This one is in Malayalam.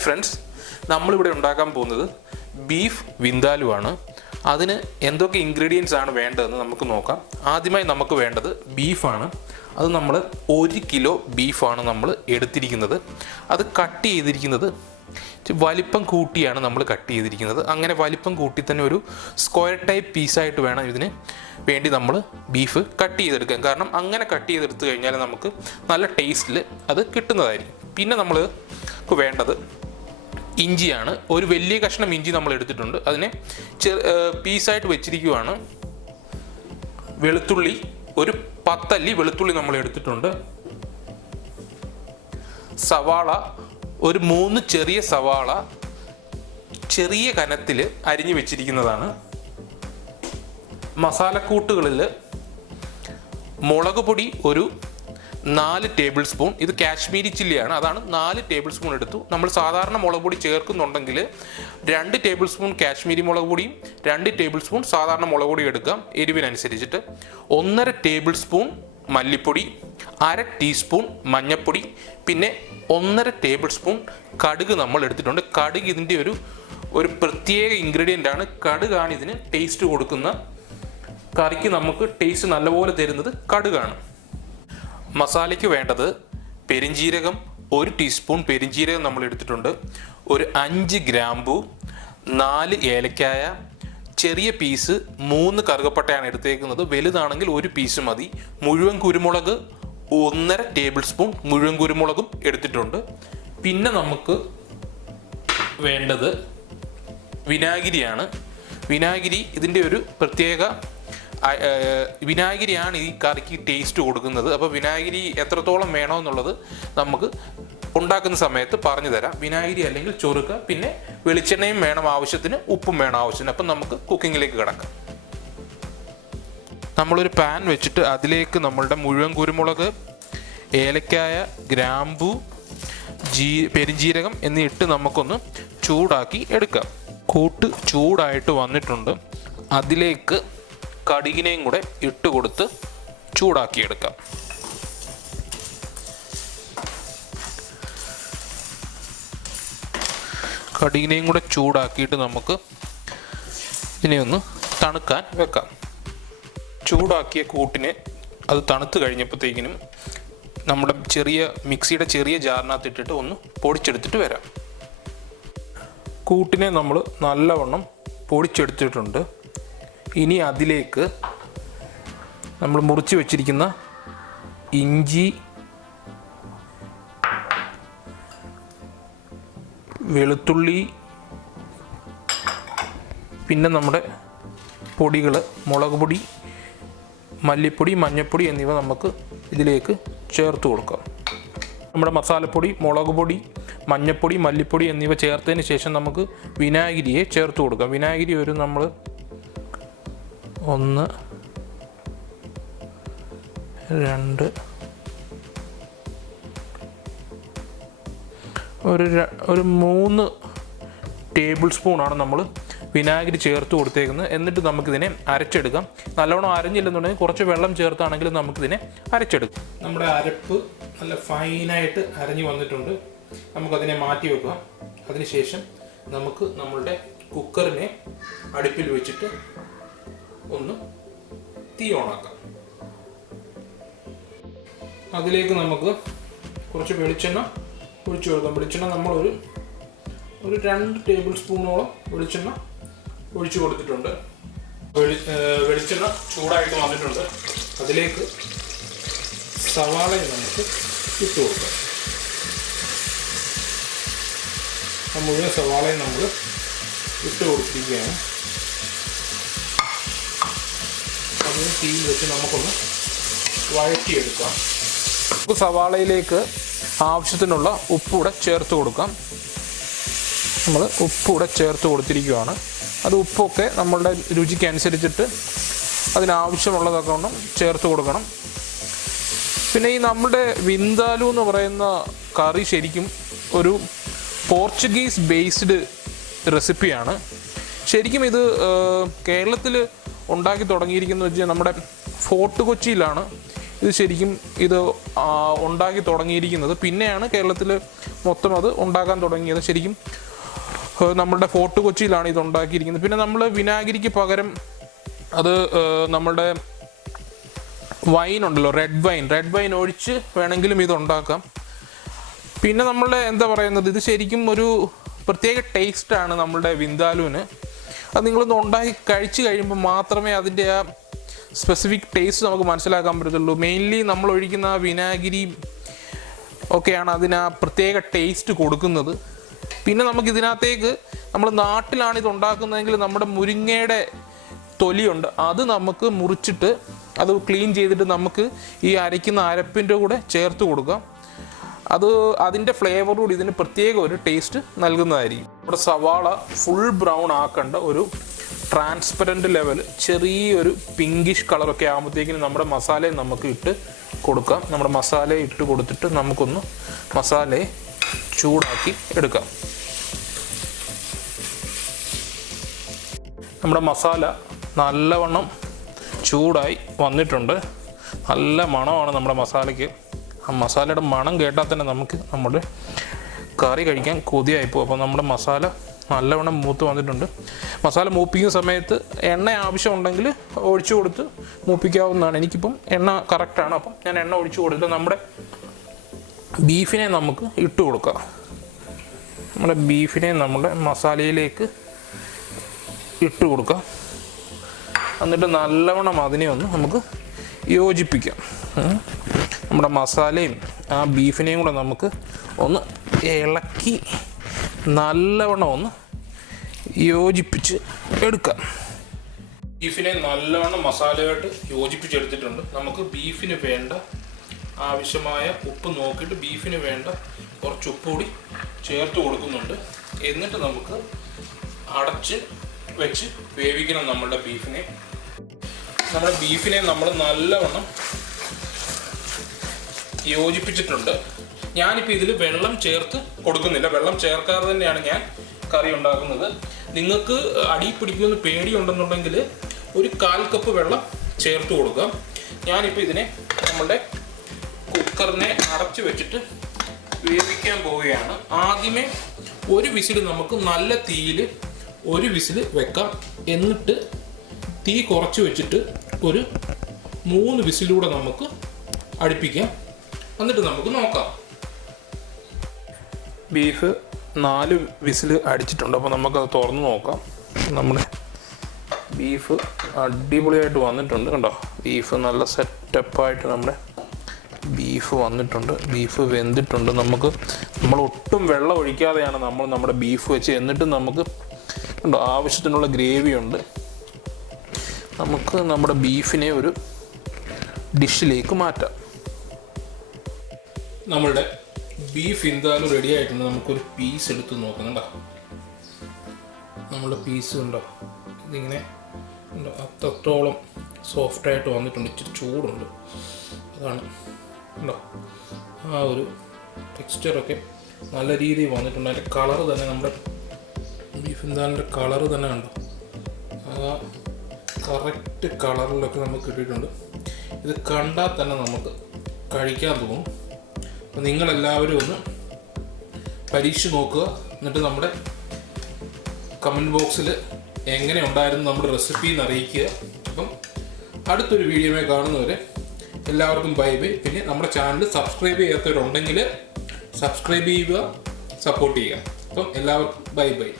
ഹായ് ഫ്രണ്ട്സ്, നമ്മളിവിടെ ഉണ്ടാക്കാൻ പോകുന്നത് ബീഫ് വിന്ദാലു ആണ്. അതിന് എന്തൊക്കെ ഇൻഗ്രീഡിയൻസ് ആണ് വേണ്ടതെന്ന് നമുക്ക് നോക്കാം. ആദ്യമായി നമുക്ക് വേണ്ടത് ബീഫാണ്. അത് നമ്മൾ 1 കിലോ ബീഫാണ് നമ്മൾ എടുത്തിരിക്കുന്നത്. അത് കട്ട് ചെയ്തിരിക്കുന്നത് വലിപ്പം കൂട്ടിയാണ് നമ്മൾ കട്ട് ചെയ്തിരിക്കുന്നത്. അങ്ങനെ വലിപ്പം കൂട്ടി തന്നെ ഒരു സ്ക്വയർ ടൈപ്പ് പീസായിട്ട് വേണം ഇതിന് വേണ്ടി നമ്മൾ ബീഫ് കട്ട് ചെയ്തെടുക്കാൻ. കാരണം അങ്ങനെ കട്ട് ചെയ്തെടുത്തു കഴിഞ്ഞാൽ നമുക്ക് നല്ല ടേസ്റ്റിൽ അത് കിട്ടുന്നതായിരിക്കും. പിന്നെ നമ്മൾക്ക് വേണ്ടത് ഇഞ്ചിയാണ്. ഒരു വലിയ കഷ്ണം ഇഞ്ചി നമ്മൾ എടുത്തിട്ടുണ്ട്, അതിനെ പീസായിട്ട് വെച്ചിരിക്കുകയാണ്. വെളുത്തുള്ളി ഒരു 10 അല്ലി വെളുത്തുള്ളി നമ്മൾ എടുത്തിട്ടുണ്ട്. സവാള ഒരു 3 ചെറിയ സവാള ചെറിയ കനത്തിൽ അരിഞ്ഞു വെച്ചിരിക്കുന്നതാണ്. മസാലക്കൂട്ടുകളിൽ മുളക് പൊടി ഒരു 4 ടേബിൾ സ്പൂൺ. ഇത് കാശ്മീരി ചില്ലിയാണ്, അതാണ് 4 ടേബിൾ സ്പൂൺ എടുത്തു. നമ്മൾ സാധാരണ മുളക് പൊടി ചേർക്കുന്നുണ്ടെങ്കിൽ 2 ടേബിൾ സ്പൂൺ കാശ്മീരി മുളക് പൊടിയും 2 ടേബിൾ സ്പൂൺ സാധാരണ മുളക് പൊടി എടുക്കാം എരിവിനനുസരിച്ചിട്ട്. 1.5 ടേബിൾ സ്പൂൺ മല്ലിപ്പൊടി, 1/2 ടീസ്പൂൺ മഞ്ഞൾപ്പൊടി, പിന്നെ 1.5 ടേബിൾ സ്പൂൺ കടുക് നമ്മൾ എടുത്തിട്ടുണ്ട്. കടുക് ഇതിൻ്റെ ഒരു പ്രത്യേക ഇൻഗ്രീഡിയൻ്റ് ആണ്. കടുകാണ് ഇതിന് ടേസ്റ്റ് കൊടുക്കുന്ന, കറിക്ക് നമുക്ക് ടേസ്റ്റ് നല്ലപോലെ തരുന്നത് കടുകാണ്. മസാലയ്ക്ക് വേണ്ടത് പെരിഞ്ജീരകം 1 ടീസ്പൂൺ പെരിഞ്ജീരകം നമ്മൾ എടുത്തിട്ടുണ്ട്. ഒരു 5 ഗ്രാമ്പു, 4 ഏലക്കായ, ചെറിയ പീസ് 3 കറുകപ്പട്ടയാണ് എടുത്തേക്കുന്നത്. വലുതാണെങ്കിൽ 1 പീസ് മതി. മുഴുവൻ കുരുമുളക് 1.5 ടേബിൾ സ്പൂൺ മുഴുവൻ കുരുമുളകും എടുത്തിട്ടുണ്ട്. പിന്നെ നമുക്ക് വേണ്ടത് വിനാഗിരിയാണ്. വിനാഗിരി ഇതിൻ്റെ ഒരു പ്രത്യേക വിനാഗിരിയാണ് ഈ കറിക്ക് ടേസ്റ്റ് കൊടുക്കുന്നത്. അപ്പോൾ വിനാഗിരി എത്രത്തോളം വേണമെന്നുള്ളത് നമുക്ക് ഉണ്ടാക്കുന്ന സമയത്ത് പറഞ്ഞു തരാം. വിനാഗിരി അല്ലെങ്കിൽ ചൊറുക്ക, പിന്നെ വെളിച്ചെണ്ണയും വേണം ആവശ്യത്തിന്, ഉപ്പും വേണം ആവശ്യത്തിന്. അപ്പം നമുക്ക് കുക്കിങ്ങിലേക്ക് കിടക്കാം. നമ്മളൊരു പാൻ വെച്ചിട്ട് അതിലേക്ക് നമ്മളുടെ മുഴുവൻ കുരുമുളക്, ഏലക്കായ, ഗ്രാമ്പു, പെരിഞ്ജീരകം എന്നിട്ട് നമുക്കൊന്ന് ചൂടാക്കി എടുക്കാം. കൂട്ട് ചൂടായിട്ട് വന്നിട്ടുണ്ട്. അതിലേക്ക് കടുകിനെയും കൂടെ ഇട്ട് കൊടുത്ത് ചൂടാക്കിയെടുക്കാം. കടുകിനെയും കൂടെ ചൂടാക്കിയിട്ട് നമുക്ക് ഇതിനെ ഒന്ന് തണുക്കാൻ വെക്കാം. ചൂടാക്കിയ കൂട്ടിനെ അത് തണുത്ത് കഴിഞ്ഞപ്പോഴത്തേക്കിനും നമ്മുടെ മിക്സിയുടെ ചെറിയ ജാറിനകത്തിട്ടിട്ട് ഒന്ന് പൊടിച്ചെടുത്തിട്ട് വരാം. കൂട്ടിനെ നമ്മൾ നല്ലവണ്ണം പൊടിച്ചെടുത്തിട്ടുണ്ട്. ഇനി അതിലേക്ക് നമ്മൾ മുറിച്ച് വെച്ചിരിക്കുന്ന ഇഞ്ചി, വെളുത്തുള്ളി, പിന്നെ നമ്മുടെ പൊടികൾ മുളക് പൊടി, മല്ലിപ്പൊടി, മഞ്ഞൾപ്പൊടി എന്നിവ നമുക്ക് ഇതിലേക്ക് ചേർത്ത് കൊടുക്കാം. നമ്മുടെ മസാലപ്പൊടി, മുളക് പൊടി, മഞ്ഞൾപ്പൊടി, മല്ലിപ്പൊടി എന്നിവ ചേർത്തതിന് ശേഷം നമുക്ക് വിനാഗിരിയെ ചേർത്ത് കൊടുക്കാം. വിനാഗിരി നമ്മൾ 1, 2, ഒരു 3 ടേബിൾ സ്പൂണാണ് നമ്മൾ വിനാഗിരി ചേർത്ത് കൊടുത്തേക്കുന്നത്. എന്നിട്ട് നമുക്കിതിനെ അരച്ചെടുക്കാം. നല്ലവണ്ണം അരഞ്ഞില്ലെന്നുണ്ടെങ്കിൽ കുറച്ച് വെള്ളം ചേർത്താണെങ്കിലും നമുക്കിതിനെ അരച്ചെടുക്കാം. നമ്മുടെ അരപ്പ് നല്ല ഫൈനായിട്ട് അരഞ്ഞു വന്നിട്ടുണ്ട്. നമുക്കതിനെ മാറ്റി വെക്കാം. അതിനുശേഷം നമുക്ക് നമ്മളുടെ കുക്കറിനെ അടുപ്പിൽ വെച്ചിട്ട് ഒന്ന് തീ ഓണാക്കാം. അതിലേക്ക് നമുക്ക് കുറച്ച് വെളിച്ചെണ്ണ ഒഴിച്ചു കൊടുക്കാം. വെളിച്ചെണ്ണ നമ്മളൊരു 2 ടേബിൾ സ്പൂണോളം വെളിച്ചെണ്ണ ഒഴിച്ചു കൊടുത്തിട്ടുണ്ട്. വെളിച്ചെണ്ണ ചൂടായിട്ട് വന്നിട്ടുണ്ട്. അതിലേക്ക് സവാളയും നമുക്ക് ഇട്ട് കൊടുക്കാം. മുഴുവൻ സവാളയും നമ്മൾ ഇട്ട് കൊടുത്തിരിക്കുകയാണ്. അതിന് തീയിൽ വെച്ച് നമുക്കൊന്ന് വഴറ്റിയെടുക്കാം. സവാളയിലേക്ക് ആവശ്യത്തിനുള്ള ഉപ്പൂടെ ചേർത്ത് കൊടുക്കാം. നമ്മൾ ഉപ്പൂടെ ചേർത്ത് കൊടുത്തിരിക്കുകയാണ്. അത് ഉപ്പൊക്കെ നമ്മളുടെ രുചിക്ക് അനുസരിച്ചിട്ട് അതിനാവശ്യമുള്ളതൊക്കെ ഒന്നും ചേർത്ത് കൊടുക്കണം. പിന്നെ ഈ നമ്മുടെ വിന്ദാലു എന്ന് പറയുന്ന കറി ശരിക്കും ഒരു പോർച്ചുഗീസ് ബേസ്ഡ് റെസിപ്പിയാണ്. ശരിക്കും ഇത് കേരളത്തിൽ ഉണ്ടാക്കി തുടങ്ങിയിരിക്കുന്നത് വെച്ചാൽ നമ്മുടെ ഫോർട്ട് കൊച്ചിയിലാണ് ഇത് ശരിക്കും ഇത് ഉണ്ടാക്കി തുടങ്ങിയിരിക്കുന്നത്. പിന്നെയാണ് കേരളത്തിൽ മൊത്തം അത് ഉണ്ടാക്കാൻ തുടങ്ങിയത്. ശരിക്കും നമ്മുടെ ഫോർട്ട് കൊച്ചിയിലാണ് ഇത് ഉണ്ടാക്കിയിരിക്കുന്നത്. പിന്നെ നമ്മൾ വിനാഗിരിക്ക് പകരം അത് നമ്മളുടെ വൈൻ ഉണ്ടല്ലോ, റെഡ് വൈൻ ഒഴിച്ച് വേണമെങ്കിലും ഇത് ഉണ്ടാക്കാം. പിന്നെ നമ്മളുടെ എന്താ പറയുന്നത്, ഇത് ശരിക്കും ഒരു പ്രത്യേക ടേസ്റ്റാണ് നമ്മളുടെ വിന്ദാലുവിന്. അത് നിങ്ങളൊന്ന് ഉണ്ടാക്കി കഴിച്ച് കഴിയുമ്പോൾ മാത്രമേ അതിൻ്റെ ആ സ്പെസിഫിക് ടേസ്റ്റ് നമുക്ക് മനസ്സിലാക്കാൻ പറ്റത്തുള്ളൂ. മെയിൻലി നമ്മൾ ഒഴിക്കുന്ന ആ വിനാഗിരി ഒക്കെയാണ് അതിന് ആ പ്രത്യേക ടേസ്റ്റ് കൊടുക്കുന്നത്. പിന്നെ നമുക്കിതിനകത്തേക്ക്, നമ്മൾ നാട്ടിലാണ് ഇത് ഉണ്ടാക്കുന്നതെങ്കിൽ നമ്മുടെ മുരിങ്ങയുടെ തൊലിയുണ്ട്, അത് നമുക്ക് മുറിച്ചിട്ട് അത് ക്ലീൻ ചെയ്തിട്ട് നമുക്ക് ഈ അരയ്ക്കുന്ന അരപ്പിൻ്റെ കൂടെ ചേർത്ത് കൊടുക്കാം. അത് അതിൻ്റെ ഫ്ലേവറോട് ഇതിന് പ്രത്യേക ഒരു ടേസ്റ്റ് നൽകുന്നതായിരിക്കും. നമ്മുടെ സവാള ഫുൾ ബ്രൗൺ ആക്കേണ്ട ഒരു ട്രാൻസ്പെറൻറ്റ് ലെവൽ, ചെറിയൊരു പിങ്കിഷ് കളറൊക്കെ ആകുമ്പോഴത്തേക്കിനും നമ്മുടെ മസാലയെ നമുക്ക് ഇട്ട് കൊടുക്കാം. നമ്മുടെ മസാലയെ ഇട്ട് കൊടുത്തിട്ട് നമുക്കൊന്ന് മസാലയെ ചൂടാക്കി എടുക്കാം. നമ്മുടെ മസാല നല്ലവണ്ണം ചൂടായി വന്നിട്ടുണ്ട്. നല്ല മണമാണ് നമ്മുടെ മസാലയ്ക്ക്. ആ മസാലയുടെ മണം കേട്ടാൽ തന്നെ നമുക്ക് നമ്മുടെ കറി കഴിക്കാൻ കൊതിയായിപ്പോൾ. അപ്പോൾ നമ്മുടെ മസാല നല്ലവണ്ണം മൂത്ത് വന്നിട്ടുണ്ട്. മസാല മൂപ്പിക്കുന്ന സമയത്ത് എണ്ണ ആവശ്യമുണ്ടെങ്കിൽ ഒഴിച്ചു കൊടുത്ത് മൂപ്പിക്കാവുന്നതാണ്. എനിക്കിപ്പം എണ്ണ കറക്റ്റാണ്, അപ്പം ഞാൻ എണ്ണ ഒഴിച്ചു കൊടുത്തിട്ട് നമ്മുടെ ബീഫിനെ നമുക്ക് ഇട്ട് കൊടുക്കാം. നമ്മുടെ ബീഫിനെ നമ്മുടെ മസാലയിലേക്ക് ഇട്ട് കൊടുക്കാം. എന്നിട്ട് നല്ലവണ്ണം അതിനെ ഒന്ന് നമുക്ക് യോജിപ്പിക്കാം. നമ്മുടെ മസാലയും ആ ബീഫിനെയും കൂടെ നമുക്ക് ഒന്ന് ഇളക്കി നല്ലവണ്ണം ഒന്ന് യോജിപ്പിച്ച് എടുക്കാം. ബീഫിനെ നല്ലവണ്ണം മസാലയായിട്ട് യോജിപ്പിച്ചെടുത്തിട്ടുണ്ട്. നമുക്ക് ബീഫിന് വേണ്ട ആവശ്യമായ ഉപ്പ് നോക്കിയിട്ട് ബീഫിന് വേണ്ട കുറച്ച് ഉപ്പ് കൂടി ചേർത്ത് കൊടുക്കുന്നുണ്ട്. എന്നിട്ട് നമുക്ക് അടച്ച് വെച്ച് വേവിക്കണം നമ്മുടെ ബീഫിനെ. നമ്മുടെ ബീഫിനെ നമ്മൾ നല്ലവണ്ണം യോജിപ്പിച്ചിട്ടുണ്ട്. ഞാനിപ്പോൾ ഇതിൽ വെള്ളം ചേർത്ത് കൊടുക്കുന്നില്ല. വെള്ളം ചേർക്കാതെ തന്നെയാണ് ഞാൻ കറി ഉണ്ടാക്കുന്നത്. നിങ്ങൾക്ക് അടി പിടിക്കുമെന്ന് പേടിയുണ്ടെന്നുണ്ടെങ്കിൽ ഒരു 1/4 കപ്പ് വെള്ളം ചേർത്ത് കൊടുക്കാം. ഞാനിപ്പോൾ ഇതിനെ നമ്മുടെ കുക്കറിനെ അടച്ച് വെച്ചിട്ട് വേവിക്കാൻ പോവുകയാണ്. ആദ്യമേ ഒരു വിസിൽ നമുക്ക് നല്ല തീയിൽ ഒരു വിസിൽ വെക്കാം. എന്നിട്ട് തീ കുറച്ച് വെച്ചിട്ട് ഒരു 3 വിസിലൂടെ നമുക്ക് അടുപ്പിക്കാം. എന്നിട്ട് നമുക്ക് നോക്കാം. ബീഫ് 4 വിസിൽ അടിച്ചിട്ടുണ്ട്. അപ്പോൾ നമുക്കത് തുറന്ന് നോക്കാം. നമ്മുടെ ബീഫ് അടിപൊളിയായിട്ട് വന്നിട്ടുണ്ട്. കണ്ടോ, ബീഫ് നല്ല സെറ്റപ്പായിട്ട് നമ്മുടെ ബീഫ് വന്നിട്ടുണ്ട്. ബീഫ് വെന്തിട്ടുണ്ട്. നമ്മൾ ഒട്ടും വെള്ളം ഒഴിക്കാതെയാണ് നമ്മുടെ ബീഫ് വെച്ച്. എന്നിട്ട് നമുക്ക് ആവശ്യത്തിനുള്ള ഗ്രേവി ഉണ്ട്. നമുക്ക് നമ്മുടെ ബീഫിനെ ഒരു ഡിഷിലേക്ക് മാറ്റാം. നമ്മളുടെ ബീഫ് വിന്ദാലു റെഡി ആയിട്ടുണ്ട്. നമുക്കൊരു പീസ് എടുത്ത് നോക്കാം. കണ്ടോ, നമ്മുടെ പീസ് ഉണ്ടോ, ഇതിങ്ങനെ ഉണ്ടോ, അത്രത്തോളം സോഫ്റ്റായിട്ട് വന്നിട്ടുണ്ട്. ഇച്ചിരി ചൂടുണ്ട്, അതാണ്. ഉണ്ടോ, ആ ഒരു ടെക്സ്ചറൊക്കെ നല്ല രീതിയിൽ വന്നിട്ടുണ്ട്. അതിൻ്റെ കളറ് തന്നെ, നമ്മുടെ ബീഫ് വിന്ദാലിൻ്റെ കളറ് തന്നെ കണ്ടോ, ആ കറക്റ്റ് കളറിലൊക്കെ നമുക്ക് കിട്ടിയിട്ടുണ്ട്. ഇത് കണ്ടാൽ തന്നെ നമുക്ക് കഴിക്കാൻ തോന്നും. അപ്പോൾ നിങ്ങളെല്ലാവരും ഒന്ന് പരീക്ഷിച്ച് നോക്കുക. എന്നിട്ട് നമ്മുടെ കമൻറ്റ് ബോക്സിൽ എങ്ങനെ ഉണ്ടായിരുന്നു നമ്മുടെ റെസിപ്പി എന്ന് അറിയിക്കുക. അപ്പം അടുത്തൊരു വീഡിയോയിൽ കാണുന്നവരെ എല്ലാവർക്കും ബൈ ബൈ. പിന്നെ നമ്മുടെ ചാനൽ സബ്സ്ക്രൈബ് ചെയ്യാത്തവരുണ്ടെങ്കിൽ സബ്സ്ക്രൈബ് ചെയ്യുക, സപ്പോർട്ട് ചെയ്യുക. അപ്പം എല്ലാവർക്കും ബൈ ബൈ.